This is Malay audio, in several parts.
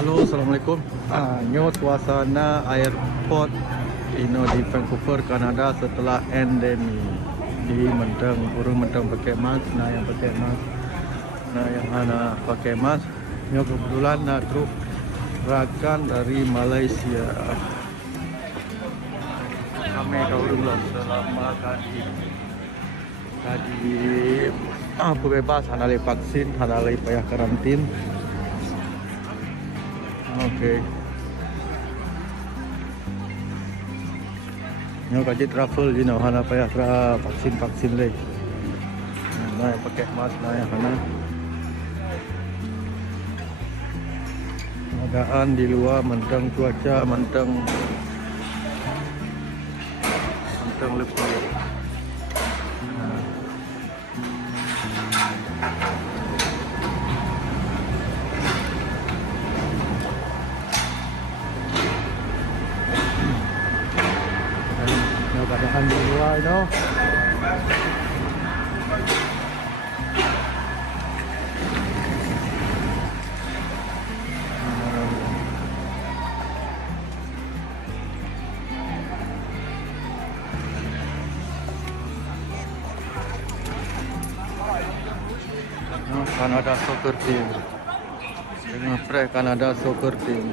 Halo, Assalamualaikum. Nyo suasana airport di Vancouver, Kanada setelah endemi. Di mentang burung mentang pakai mask, nah yang pakai mask, nah yang mana pakai mask. Nyo kebetulan nak truk rakan dari Malaysia. Kami urung lah selama tadi bebas, hana vaksin, hana payah karantin. Okey. Nyo kaji travel je noh, hana payah vaksin lagi. Nah, yang pakai mask nah yang hana. Keadaan di luar mentang cuaca mentang lepas. Keadaan di luar itu Kanada soccer team dengan Kanada soccer team.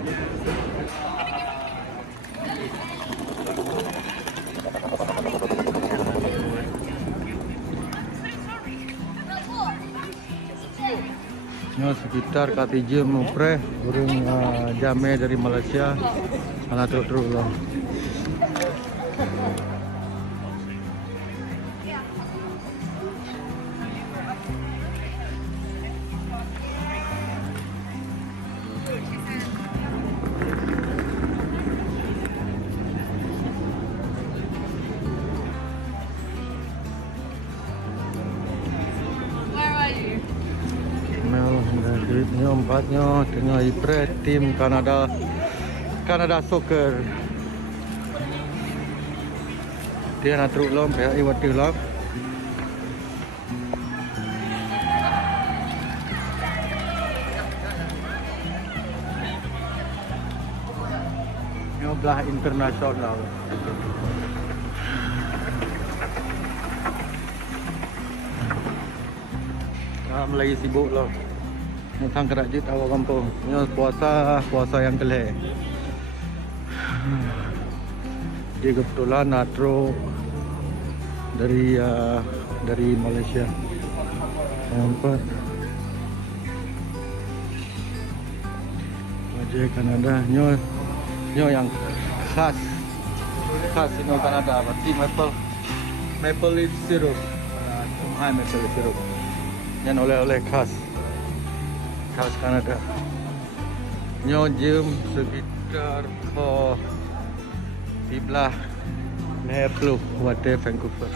Sekitar kati jam burung jame dari Malaysia sana terus lah. Ini empatnya tengah ipre tim Kanada Soccer. Dia nak teruk lom pihak iwati lom. Ini belah internasional. Lagi sibuk loh. Tang kerajit awak kampung. Ini puasa yang kelih. Dia kebetulan natro dari Malaysia. Nampak. Wajah Kanada. Nyo yang khas ini Kanada. Berarti maple leaf syrup. Maple leaf syrup. Yang oleh-oleh khas Kanada. Nyo jam sekitar di belah Nepal, Wadah Vancouver.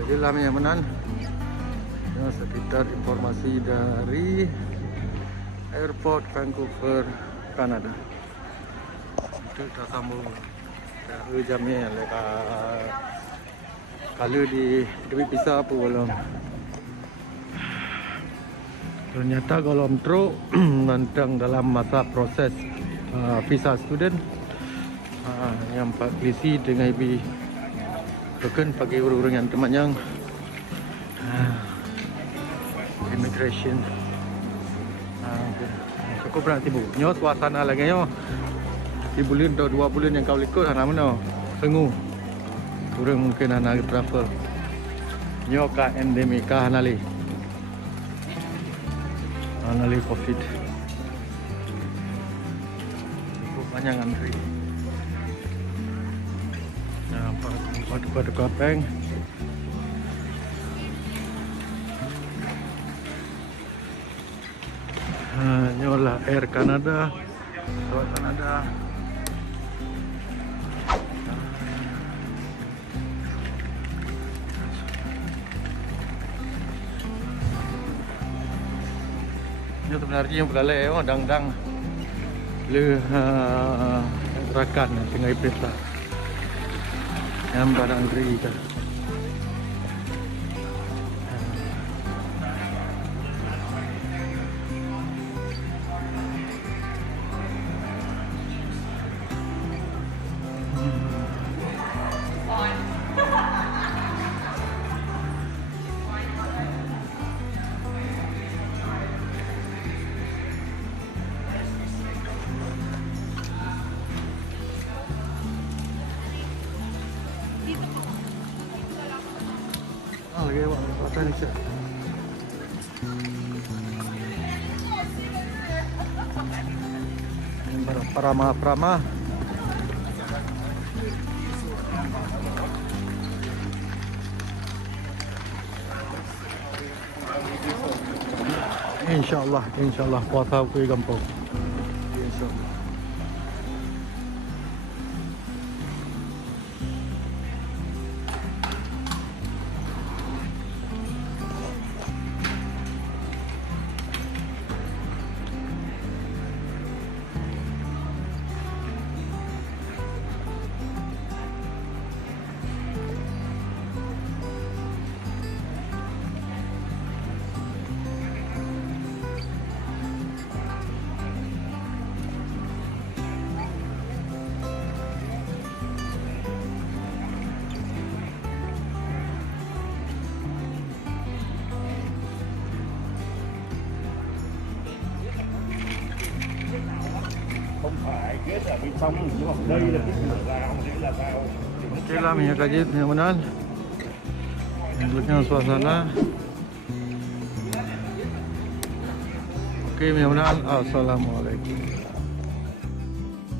Jadi lama yang menan. Sekitar informasi dari Airport Vancouver, Kanada. Itu dah sambung. Jamnya kalau di pisah apa belum. Ternyata kalau truk mentang dalam masa proses visa student yang polisi dengan ibi token bagi orang-orang yang temannya immigration. Cukup berarti bu. Nyo suasana lagi nyo. Di bulan atau 2 bulan yang kau ikut hana mana? Sengu. Kurang mungkin hana travel. Nyo ka endemik ka hanali COVID. Cukup banyak antri. Nah, pada kapeng. Nyolah Air Kanada, pesawat Kanada. Ini sebenarnya yang berlalai, dang-dang Le rakan tengah pesta. Yang barang geri kan. Lagi apa ni sih? Parama. Insyaallah puasa aku gampang. Insyaallah. Không phải kết ở bên trong, nhưng mà đây là cái cửa vào, đây là vào. Okey lah minyak kaji teman-teman. Untuk suasana. Okey teman-teman. Assalamualaikum.